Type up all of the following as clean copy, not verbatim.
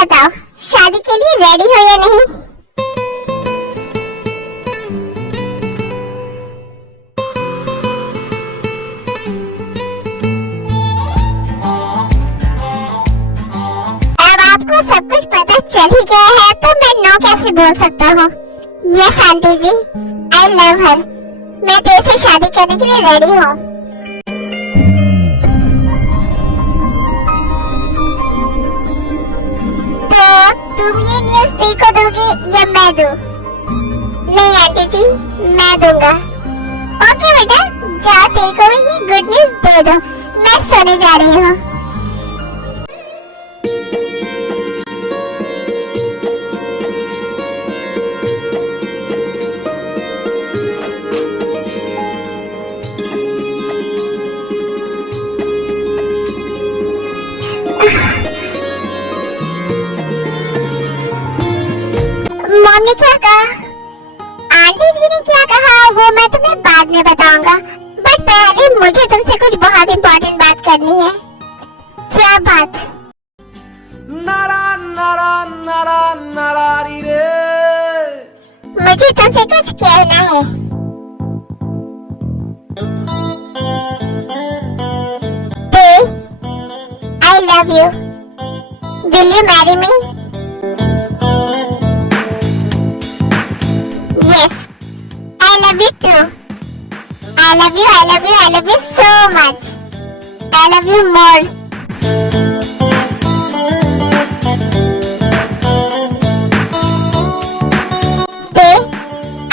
बताओ, शादी के लिए रेडी हो या नहीं? अब आपको सब कुछ पता चल ही गया है, तो मैं नो कैसे बोल सकता हूँ? Yes aunty ji, I love her. मैं तेरे से शादी करने के लिए रेडी हूँ। तुम ये न्यूज़ दी को दोगे या मैं दूं? नहीं आंटी जी, मैं दूंगा। ओके बेटा, जाओ दी को ये गुड न्यूज़ दे दो। मैं सोने जा रही हूँ। मॉम ने क्या कहा? आंटी जी ने क्या कहा वो मैं तुम्हें बाद में बताऊंगा, बट पहले मुझे तुमसे कुछ बहुत इम्पोर्टेंट बात करनी है। क्या बात? नारा नारा नारा नारा रे। मुझे तुमसे कुछ कहना है। I love you. Will you marry me? Yes, I love you too. I love you, I love you, I love you so much. I love you more.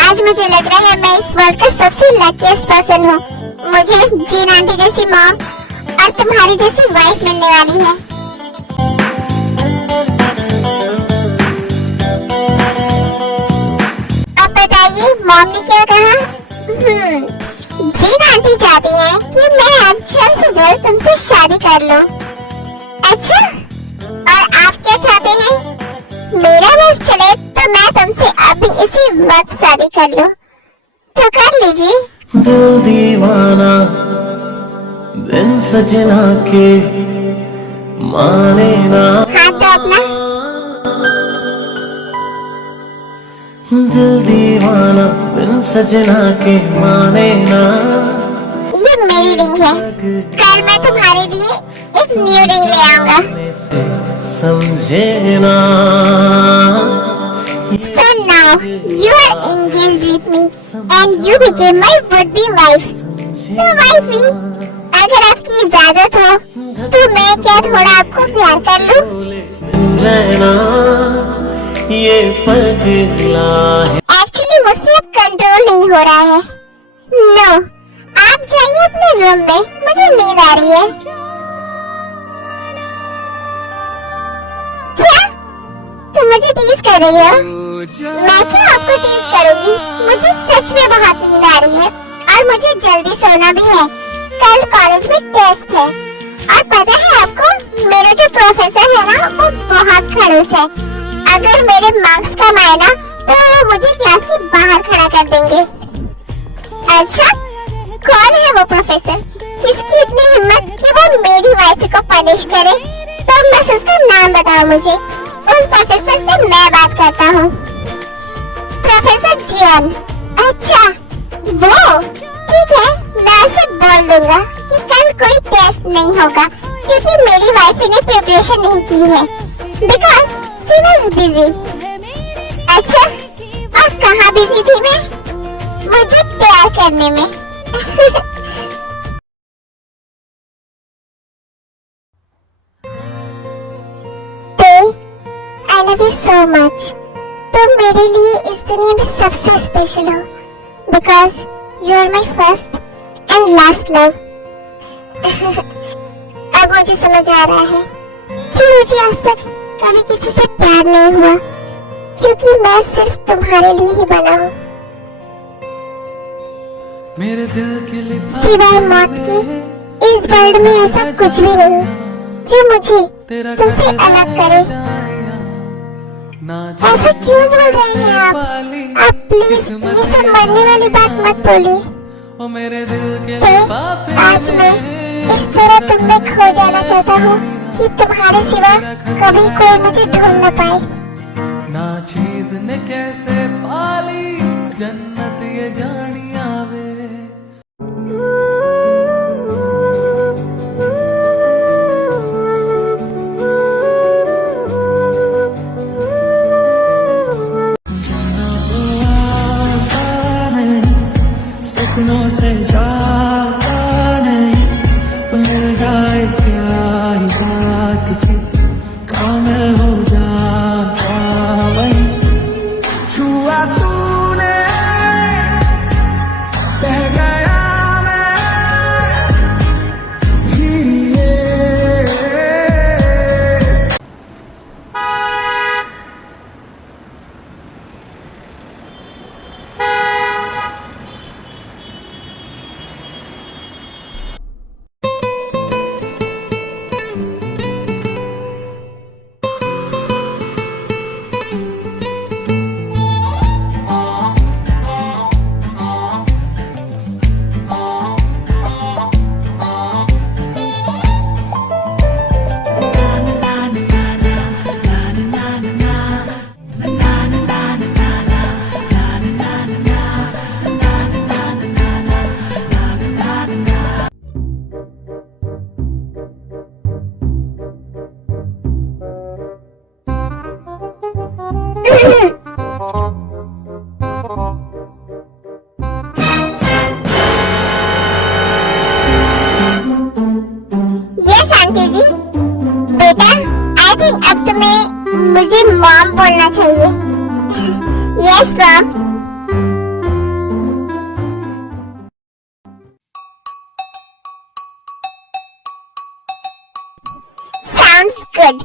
आज मुझे लग रहा है मैं इस वर्ल्ड का सबसे लकीस्ट पर्सन हूँ। मुझे जीन आंटी जैसी मॉम और तुम्हारी जैसी वाइफ मिलने वाली है। अब बताइए मॉम ने क्या कहा? जीन आंटी चाहती हैं कि मैं अब जल्द से जल्द तुमसे शादी कर लूं। अच्छा, और आप क्या चाहते हैं? मेरा बस चले तो मैं तुमसे अभी इसी वक्त शादी कर लूं, तो कर लीजिए। दिल दीवाना बिन सजना के माने ना। हाँ तो अपना। दिल दीवाना बिन सजना के माने ना। ये मेरी रिंग है, कल मैं तुम्हारे लिए एक न्यू रिंग ले आऊंगा। समझे ना। So now you are engaged with me and you became my would-be wife. तो वाइफी, अगर आपकी इजाजत हो तो मैं क्या थोड़ा आपको प्यार कर लूं? रहना ये पगला है। एक्चुअली मुझसे अब कंट्रोल नहीं हो रहा है। नो, आप जाइए अपने रूम में, मुझे नींद आ रही है। क्या? तुम मुझे टीज कर रही हो? मैं क्यों आपको टीज करूंगी? मुझे सच में बहुत नींद आ रही है और मुझे जल्दी सोना भी है। कल कॉलेज में टेस्ट है और पता है आपको, मेरे जो प्रोफेसर है ना वो बहुत खड़ूस है। अगर मेरे मार्क्स कम आए ना तो वो मुझे क्लास के बाहर खड़ा कर देंगे। अच्छा, कौन है वो प्रोफेसर? किसकी इतनी हिम्मत कि वो मेरी वाइफ को पनिश करे? तो बस उसका नाम बताओ मुझे, उस प्रोफेसर से मैं बात करता हूँ। Professor Jeon. अच्छा वो, ठीक है, मैं उसे बोल दूंगा कि कल कोई टेस्ट नहीं होगा क्योंकि मेरी वाइफ ने प्रिपरेशन नहीं की है, बिकॉज शी वाज बिजी। अच्छा, और कहाँ बिजी थी मैं? मुझे प्यार करने में। I love you so much. तुम मेरे लिए इस दुनिया में सबसे स्पेशल हो, because you are my first and last love. अब मुझे समझ आ रहा है क्यों मुझे आज तक कभी किसी से प्यार नहीं हुआ, क्योंकि मैं सिर्फ तुम्हारे लिए ही बना हूँ। मेरे दिल के सिवाय मौत के इस वर्ल्ड में ऐसा कुछ भी नहीं जो मुझे तुमसे अलग करे। ऐसा क्यों बोल रहे हैं आप? प्लीज ये सब मरने वाली बात मत बोलिए। आज मैं इस तरह तुम में खो जाना चाहता हूँ कि तुम्हारे सिवा कभी कोई मुझे ढूंढ न पाए। ना चीज ने कैसे पाली जन्नत ये जानी आवे। सपनों से जाता नहीं, मिल जाए क्या ही बात थी, काम हो जाता वही। छुआ तूने बह गया मैं धीरे। यस आंटी जी। बेटा, आई थिंक अब तुम्हें मुझे मॉम बोलना चाहिए। Yes mom. Sounds good.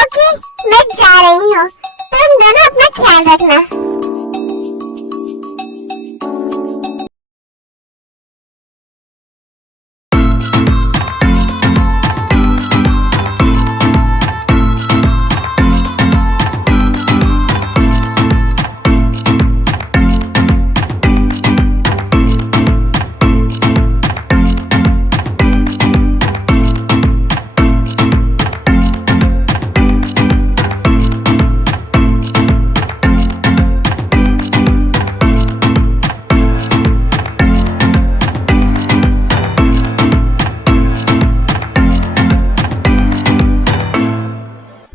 Okay, मैं जा रही हूँ। तुम दोनों अपना ख्याल रखना।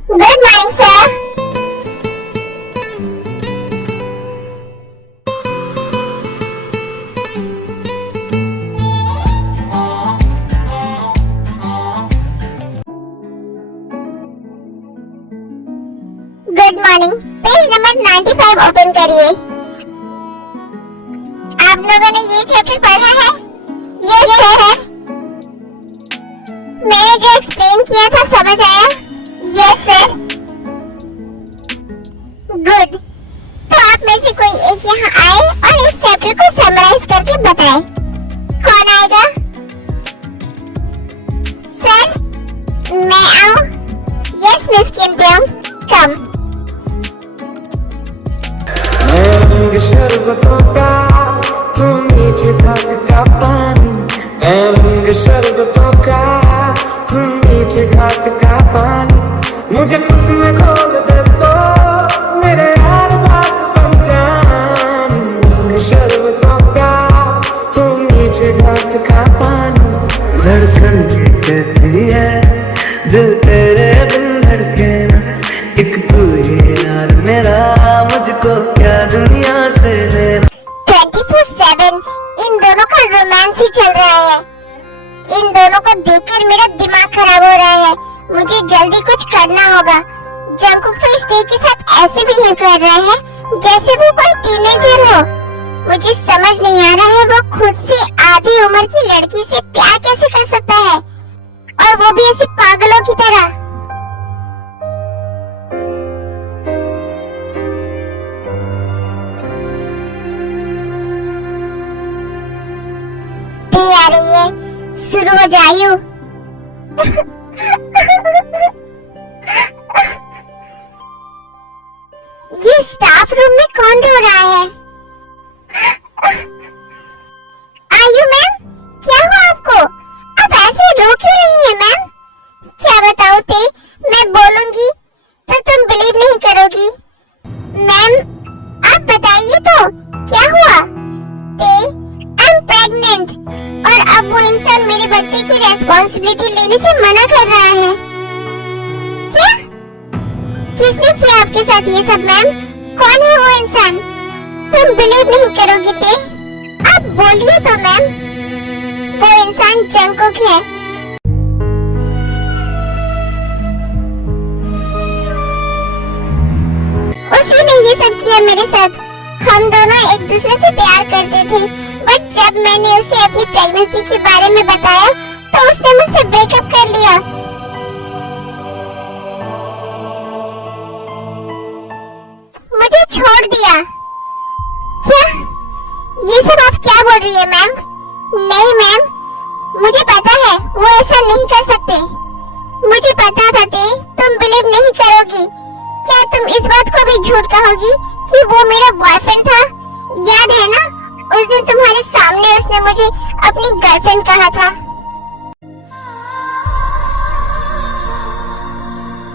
Good morning sir. Good morning. Page number 95 open करिए। आप लोगों ने ये चैप्टर पढ़ा है? Yes sir. मैंने जो एक्सप्लेन किया था समझ आया? Yes sir. गुड। तो आप में से कोई एक यहाँ आए और इस चैप्टर को समराइज करके बताए। कौन आएगा? सर, मैं आऊँ? यस मिस किम प्योंग, कम। रंग शरबतों का तुम मीठे घाट का पानी, रंग शरबतों का तुम मीठे घाट का पानी, मुझे खुद में खोल दे तो मेरे यार बात बन जानी। रंग शरबतों का तुम मीठे घाट का पानी, धड़कन भी कहती है दिल तेरे बिन धड़के ना, एक तू ही यार मेरा, मुझको क्या दुनिया से लेना। 24/7 इन दोनों का रोमांस ही चल रहा है। इन दोनों को देखकर मेरा दिमाग खराब हो रहा है। मुझे जल्दी कुछ करना होगा। जंगकुक तो इस डे के साथ ऐसे बिहेव कर रहा है जैसे वो कोई टीनेजर हो। मुझे समझ नहीं आ रहा है वो खुद से आधी उम्र की लड़की से प्यार कैसे कर सकता है, और वो भी ऐसे पागलों की तरह। आ रही है, शुरू हो जाइयो। ये स्टाफ रूम में कौन रो रहा है? आयु मैम, क्या हुआ आपको? आप ऐसे रो क्यों रही हैं मैम? क्या बताऊं साथ ये सब मैम? कौन है वो इंसान? तुम बिलीव नहीं करोगी ते? आप बोलिए तो मैम। वो इंसान जंगकुक है। उसी ने ये सब किया मेरे साथ। हम दोनों एक दूसरे से प्यार करते थे, बट जब मैंने उसे अपनी प्रेगनेंसी के बारे में बताया तो उसने मुझसे ब्रेकअप कर लिया। मुझे छोड़ दिया। क्या? ये सब आप क्या बोल रही है मैम? नहीं मैम, मुझे पता है वो ऐसा नहीं कर सकते। मुझे पता था ते, तुम बिलीव नहीं करोगी। क्या तुम इस बात को भी झूठ कहोगी कि वो मेरा बॉयफ्रेंड था? याद है ना, उस दिन तुम्हारे सामने उसने मुझे अपनी गर्लफ्रेंड कहा था।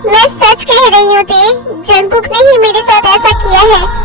मैं सच कह रही हूँ ते, जंगकुक ने ही मेरे साथ ऐसा किया है।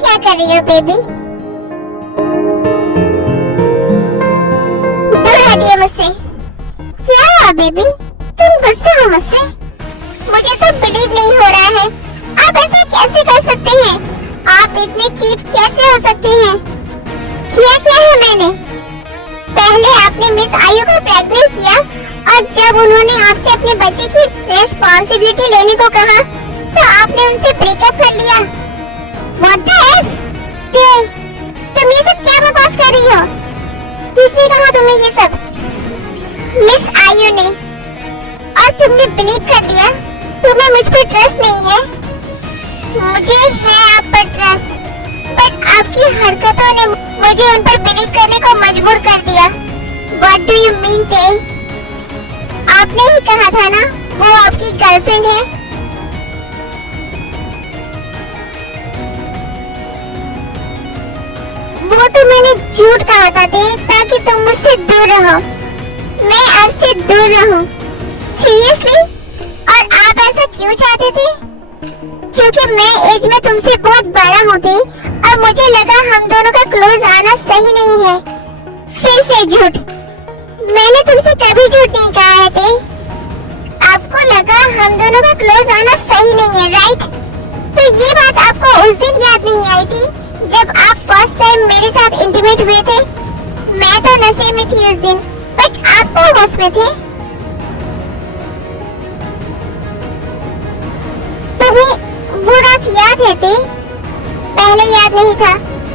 क्या कर रही हो बेबी? दूर हटिए मुझसे। क्या हुआ बेबी? तुम गुस्सा हो मुझसे? मुझे तो बिलीव नहीं हो रहा है। आप ऐसा कैसे कर सकते हैं? आप इतने चीप कैसे हो सकते हैं? क्या है मैंने? पहले आपने मिस आयु को प्रेग्नेंट किया और जब उन्होंने आपसे अपने बच्चे की रिस्पॉन्सिबिलिटी लेने को कहा तो आपने उनसे ब्रेकअप कर लिया। What the F? तुम ये सब क्या बकवास कर रही हो? किसने कहा तुम्हें ये सब? मिस आयु ने। और तुमने बिलीव कर लिया? तुम्हें मुझ पर ट्रस्ट नहीं है? मुझे है आप पर ट्रस्ट, बट आपकी हरकतों ने मुझे उन पर बिलीव करने को मजबूर कर दिया। What do you mean ते? आपने ही कहा था ना वो आपकी गर्लफ्रेंड है। वो तो मैंने झूठ कहा था ताकि तुम मुझसे दूर रहो। मैं आपसे दूर रहूं। सीरियसली? और आप ऐसा क्यों चाहते थे? क्योंकि मैं एज में तुमसे बहुत बड़ा हूँ और मुझे लगा हम दोनों का क्लोज आना सही नहीं है। फिर से झूठ। मैंने तुमसे कभी झूठ नहीं कहा है। आपको लगा हम दोनों का क्लोज आना सही नहीं है, राइट? तो ये बात आपको उस दिन याद नहीं आई थी जब आप फर्स्ट टाइम मेरे साथ इंटीमेट हुए थे? मैं तो नशे में थी उस दिन, बट आप तो होश में थे। तुम्हें वो रात याद है ते? पहले याद नहीं था,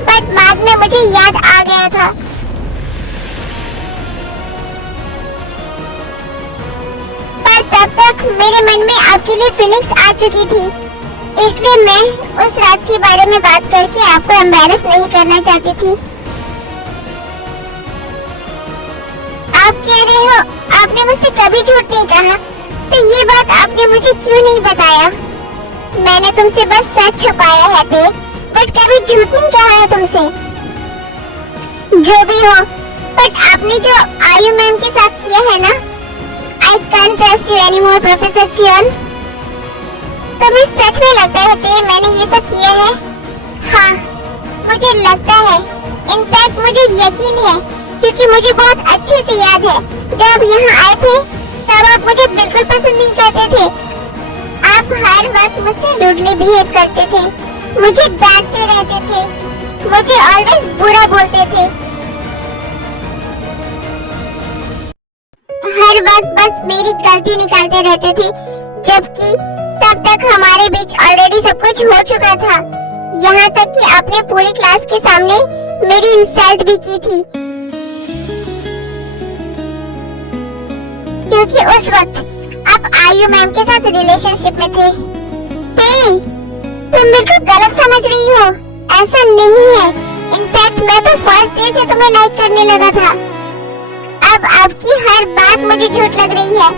बट बाद में मुझे याद आ गया था। पर तब तक मेरे मन में आपके लिए फीलिंग्स आ चुकी थी, इसलिए मैं उस रात के बारे में बात करके आपको एम्बैरेस नहीं करना चाहती थी। आप कह रहे हो आपने मुझसे कभी झूठ नहीं कहा, तो ये बात आपने मुझे क्यों नहीं बताया? मैंने तुमसे बस सच छुपाया है बट कभी झूठ नहीं कहा है तुमसे। जो भी हो, बट आपने जो आयु मैम के साथ किया है ना, I can't trust you anymore, professor Cheon. तुम्हें सच में लगता है मैंने ये सब किया है? हाँ, मुझे लगता है। इनफैक्ट मुझे यकीन है क्योंकि मुझे बहुत अच्छे से याद है जब यहाँ आए थे तब आप मुझे बिल्कुल पसंद नहीं करते थे। आप हर वक्त मुझसे रूडली बिहेव करते थे, मुझे डांटते रहते थे, मुझे ऑलवेज बुरा बोलते थे, हर वक्त बस मेरी गलती निकालते रहते थे, जबकि तब तक हमारे बीच ऑलरेडी सब कुछ हो चुका था। यहाँ तक कि आपने पूरी क्लास के सामने मेरी इंसल्ट भी की थी, क्योंकि उस वक्त आप आयु मैम के साथ रिलेशनशिप में थे। तुम बिल्कुल गलत समझ रही हो, ऐसा नहीं है। इनफैक्ट मैं तो फर्स्ट डे से तुम्हें लाइक करने लगा था। अब आपकी हर बात मुझे झूठ लग रही है,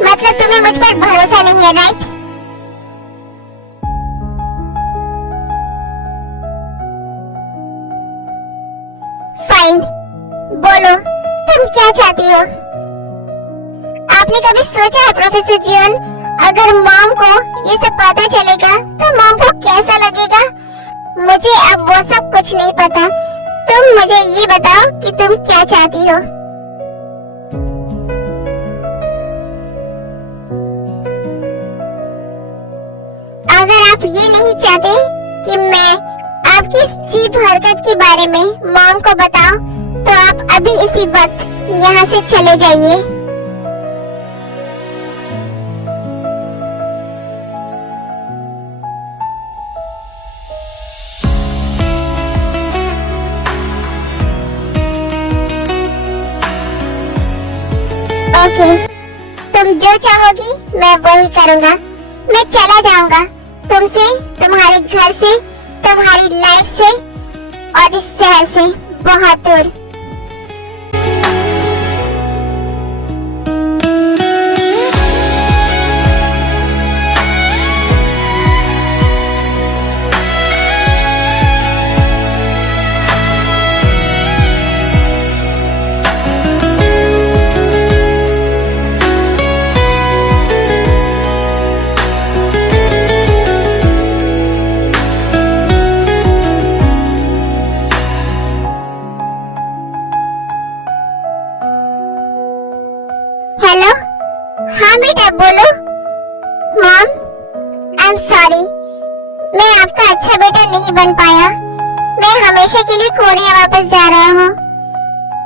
मतलब तुम्हें मुझ पर भरोसा नहीं है, राइट? फाइन, बोलो तुम क्या चाहती हो? आपने कभी सोचा है प्रोफेसर जियोन, अगर मॉम को ये सब पता चलेगा तो मॉम को कैसा लगेगा? मुझे अब वो सब कुछ नहीं पता, तुम मुझे ये बताओ कि तुम क्या चाहती हो। अगर आप ये नहीं चाहते कि मैं आपकी इस चीप हरकत के बारे में मॉम को बताऊं, तो आप अभी इसी वक्त यहाँ से चले जाइए। ओके, तुम जो चाहोगी मैं वही करूँगा। मैं चला जाऊंगा तुमसे, तुम्हारे घर से, तुम्हारी लाइफ से और इस शहर से बहुत दूर। हेलो, हाँ बेटा बोलो। मॉम, आई एम सॉरी, मैं आपका अच्छा बेटा नहीं बन पाया। मैं हमेशा के लिए कोरिया वापस जा रहा हूँ।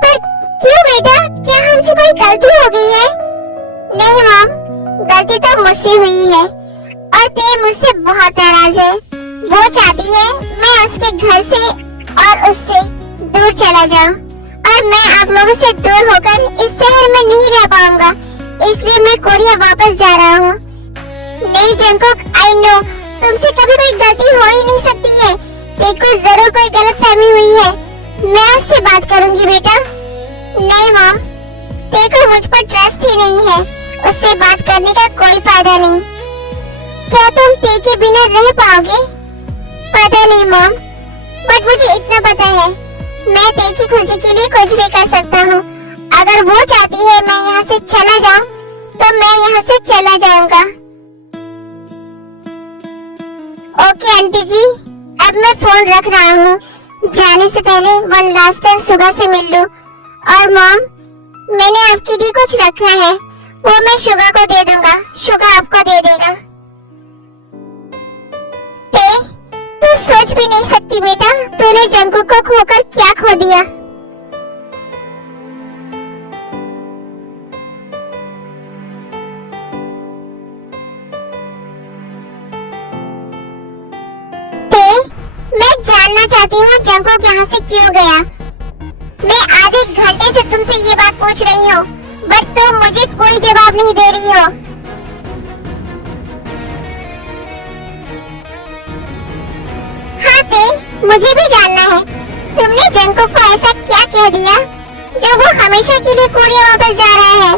पर क्यों बेटा, क्या हमसे कोई गलती हो गई है? नहीं मॉम, गलती तो मुझसे हुई है और ते मुझसे बहुत नाराज है। वो चाहती है मैं उसके घर से और उससे दूर चला जाऊँ, और मैं आप लोगों से दूर होकर इस शहर में नहीं रह पाऊंगा, इसलिए मैं कोरिया वापस जा रहा हूँ। नहीं जंगकुक, आई नो तुमसे कभी कोई गलती हो ही नहीं सकती है। देखो जरूर कोई गलतफहमी हुई है, मैं उससे बात करूंगी बेटा। नहीं मॉम, देखो मुझ पर ट्रस्ट ही नहीं है, उससे बात करने का कोई फायदा नहीं। क्या तुम ते के बिना रह पाओगे? पता नहीं मॉम, बट मुझे इतना पता है मैं ते की खुशी के लिए कुछ भी कर सकता हूँ। अगर वो चाहती है मैं यहाँ से चला जाऊँ तो मैं यहाँ से चला जाऊंगा। ओके आंटी जी, अब मैं फोन रख रहा हूँ। जाने से पहले वन लास्ट टाइम सुगा से मिल लूं। और मॉम, मैंने आपके लिए कुछ रखा है, वो मैं शुगा को दे दूंगा, शुगा आपको दे देगा। तू सोच भी नहीं सकती बेटा, तूने जंगकुक को खोकर क्या खो दिया। मैं जानना चाहती हूँ जंगकुक यहाँ से क्यों गया। मैं आधे घंटे से तुमसे ये बात पूछ रही हूँ, बट तुम मुझे कोई जवाब नहीं दे रही हो। हाँ ते, मुझे भी जानना है, तुमने जंगकुक को ऐसा क्या कह दिया जो वो हमेशा के लिए कोरिया वापस जा रहा है।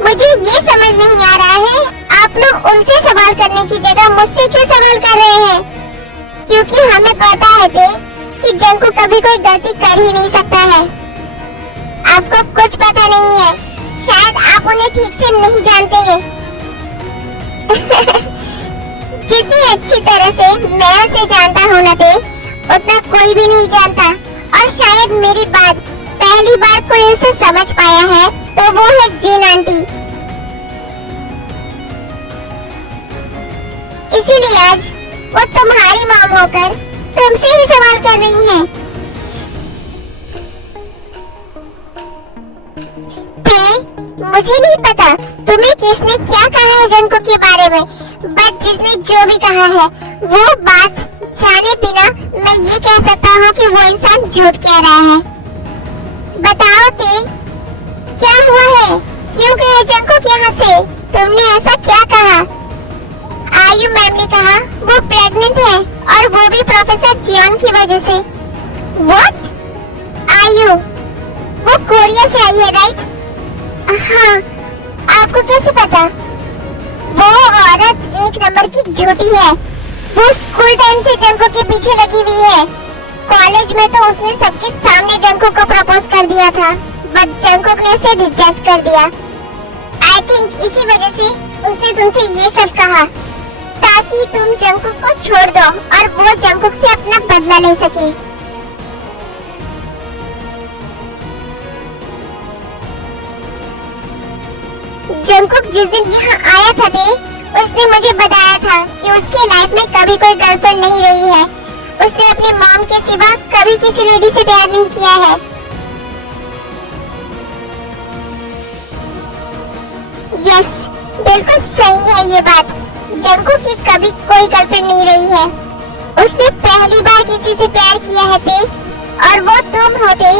मुझे ये समझ नहीं आ रहा है, आप लोग उनसे सवाल करने की जगह मुझसे क्यों सवाल कर रहे हैं? क्योंकि हमें पता है कि जंगकुक कभी कोई गलती कर ही नहीं सकता है। आपको कुछ पता नहीं है, शायद आप उन्हें ठीक से नहीं जानते हैं। जितनी अच्छी तरह से मैं उसे जानता हूँ ना ते, उतना कोई भी नहीं जानता। और शायद मेरी बात पहली बार कोई उसे समझ पाया है तो वो है जिन आंटी। इसीलिए आज वो तुम्हारी मॉम होकर तुमसे ही सवाल कर रही हैं। मुझे नहीं पता तुम्हें किसने क्या कहा है जंकुक के बारे में, बट जिसने जो भी कहा है वो बात जाने बिना मैं ये कह सकता हूँ कि वो इंसान झूठ कह रहा है। बताओ ते, क्या हुआ है? क्यों गए जंकुक यहाँ से? तुमने ऐसा क्या कहा? आयु मैम ने कहा वो प्रेग्नेंट है और वो भी प्रोफेसर जियोन की वजह से। व्हाट? आयु वो कोरिया से आई है राइट? हाँ, आपको कैसे पता? वो औरत एक नंबर की झूठी है। वो स्कूल टाइम से जंकुक के पीछे लगी हुई है। कॉलेज में तो उसने सबके सामने जंकुक को प्रपोज कर दिया था, बट जंकुक ने उसे रिजेक्ट कर दिया। आई थिंक इसी वजह से उसने तुमसे ये सब कहा, ताकि तुम जंकुक को छोड़ दो और वो जंकुक से अपना बदला ले सके। जंकुक जिस दिन यहाँ आया था उसने मुझे बताया था कि उसके लाइफ में कभी कोई गर्लफ्रेंड नहीं रही है। उसने अपनी मॉम के सिवा कभी किसी लेडी से प्यार नहीं किया है। यस, बिल्कुल सही है ये बात। जंकुक की कभी कोई गर्लफ्रेंड नहीं रही है। उसने पहली बार किसी से प्यार किया है और वो तुम होते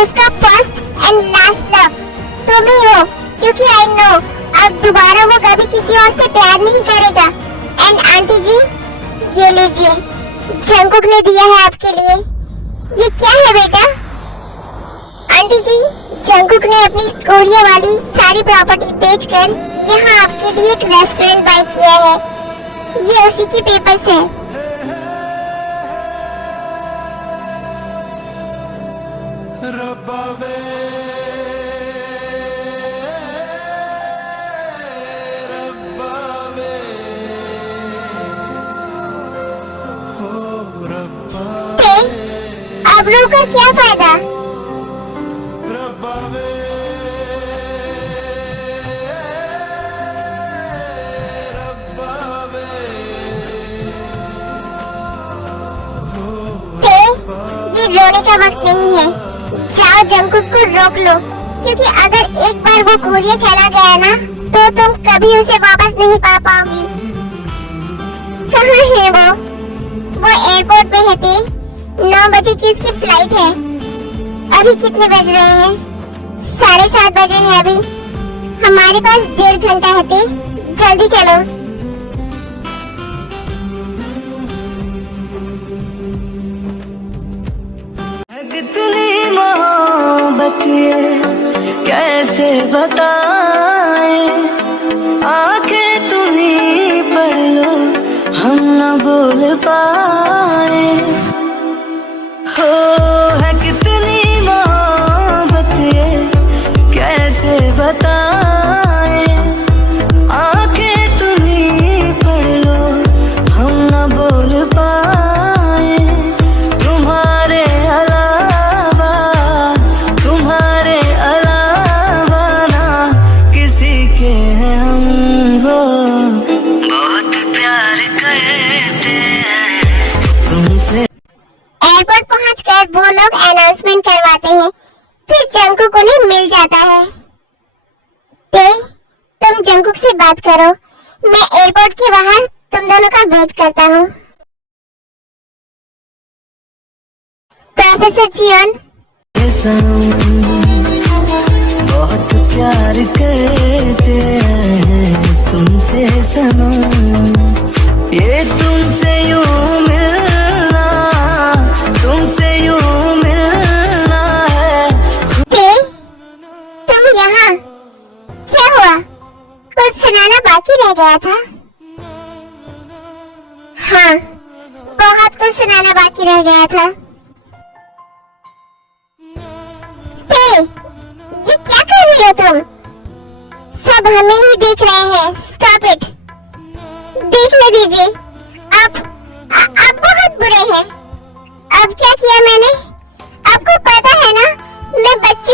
उसका फर्स्ट एंड लास्ट लव। तुम ही हो, क्योंकि आई नो अब दोबारा वो कभी किसी और से प्यार नहीं करेगा। एंड आंटी जी, ये लीजिए, जंकुक ने दिया है आपके लिए। ये क्या है बेटा? आंटी जी, जंकुक ने अपनी कोरिया वाली सारी प्रॉपर्टी बेचकर यहाँ आपके लिए एक रेस्टोरेंट बाय किया है। ये उसी की पेपर्स है। अब रोकर क्या फायदा? ये रोने का वक्त नहीं है। जाओ जंकुक को रोक लो, क्योंकि अगर एक बार वो कोरिया चला गया ना तो तुम कभी उसे वापस नहीं पा पाओगी। कहाँ है वो? वो एयरपोर्ट पे है 9 बजे की उसकी फ्लाइट है। अभी कितने बज रहे हैं? 7:30 बजे है अभी। हमारे पास 1.5 घंटा है। जल्दी चलो। कितनी मोहब्बत ये कैसे बताए, आंखें तुम्ही पढ़ लो हम न बोल पाए। हो है कितनी मोहब्बत ये कैसे बताए, आंखें तुम्ही पढ़ लो हम न बोल पाए। तुम्हारे अलावा ना किसी के हैं हम, हो बहुत प्यार करते हैं तुमसे। एयरपोर्ट पहुंचकर वो लोग अनाउंसमेंट करवाते हैं, फिर जंकुक उन्हें मिल जाता है। तुम जंकुक से बात करो, मैं एयरपोर्ट के बाहर तुम दोनों का वेट करता हूँ। प्रोफेसर जियोन, बहुत प्यार करते हैं तुमसे सनम, ये तुमसे यूं मिलना, तुमसे यूं मिलना है। तुम यहाँ क्या हुआ? कुछ सुनाना बाकी रह गया था। हाँ, बहुत कुछ सुनाना बाकी रह गया था। ये क्या कर रही हो तुम? सब हमें ही देख रहे हैं। Stop it. देखने दीजिए। आप बहुत बुरे हैं। अब क्या किया मैंने? आपको पता है ना, मैं बच्चे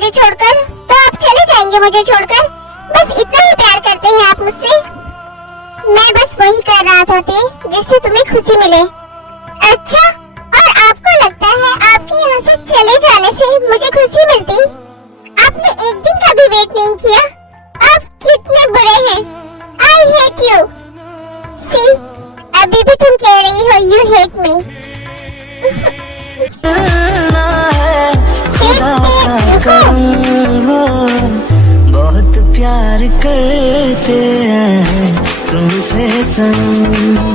मुझे छोड़कर, तो आप चले जाएंगे मुझे छोड़कर? बस इतना ही प्यार करते हैं आप मुझसे? मैं बस वही कर रहा था जिससे तुम्हें खुशी मिले। अच्छा, और आपको लगता है आपके यहाँ से चले जाने से मुझे खुशी मिलती? आपने एक दिन का भी वेट नहीं किया। आप कितने बुरे हैं। I hate you. See, अभी भी तुम कह रही हो you hate me. बहुत प्यार करते हैं तुमसे सनम,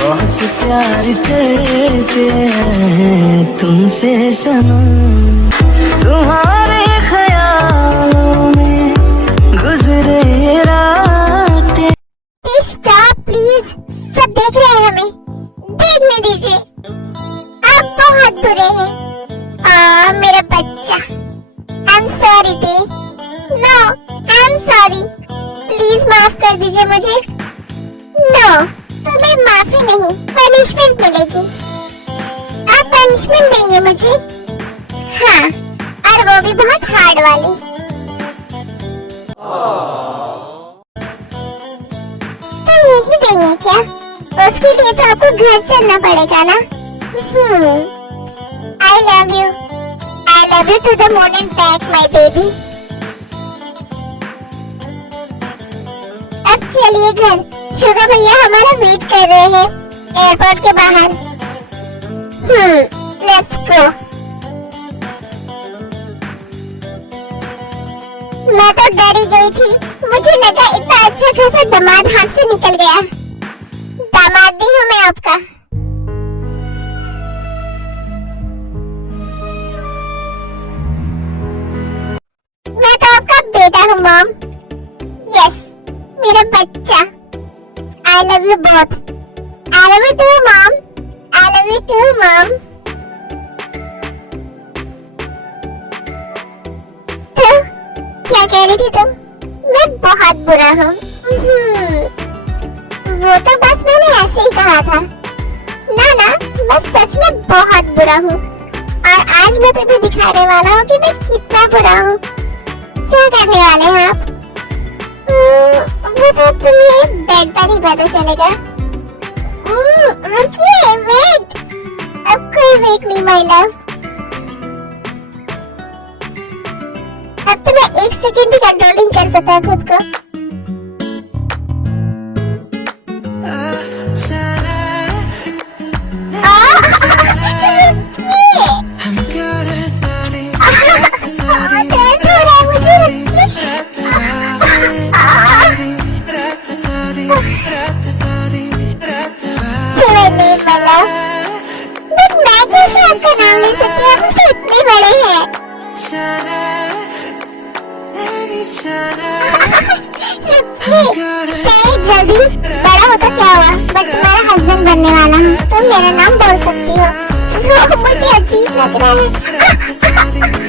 बहुत प्यार करते हैं तुमसे सनम, तुम्हारे ख्यालों में गुजरे रातें। Stop please. सब देख रहे हैं हमें, देखने दीजिए। आप बहुत बुरे हैं। मेरा बच्चा। I'm sorry they. No, I'm sorry. Please माफ कर दीजिए मुझे। No, तुम्हें माफी नहीं, पनिशमेंट मिलेगी। आप पनिशमेंट देंगे मुझे? हाँ, और वो भी बहुत हार्ड वाली। तो यही देंगे क्या? उसके लिए तो आपको घर चलना पड़ेगा ना? I love you. I love you to the moon and back, my baby. अब चलिए घर। शुगर भैया हमारा वेट कर रहे हैं एयरपोर्ट के बाहर। Let's go. मैं तो डर ही गई थी। मुझे लगा इतना अच्छा खासा दामाद हाथ से निकल गया। दामाद नहीं हूँ मैं आपका। मैं तो आपका बेटा हूँ मॉम। यस, मेरा बच्चा। I love you both. I love you too mom. I love you too mom. तो क्या कह रही थी तुम? मैं बहुत बुरा हूँ। वो तो बस मैंने ऐसे ही कहा था। ना, मैं सच में बहुत बुरा हूँ। और आज मैं तुम्हें दिखाने वाला हूँ कि मैं कितना बुरा हूँ। क्या करने वाले हैं आप? वो तो तुम्हें बेड पर ही पता चलेगा। रुकिए, वेट। अब कोई वेट नहीं माय लव। अब तो मैं एक सेकंड भी कंट्रोल नहीं कर सकता खुद को। आपका नाम ले सकते हैं, आप तो इतने बड़े हैं। जल्दी बड़ा होता क्या हुआ, बट तुम्हारा हस्बैंड बनने वाला हूँ, तो मेरा नाम बोल सकती हो। मुझे अजीब लग रहा है।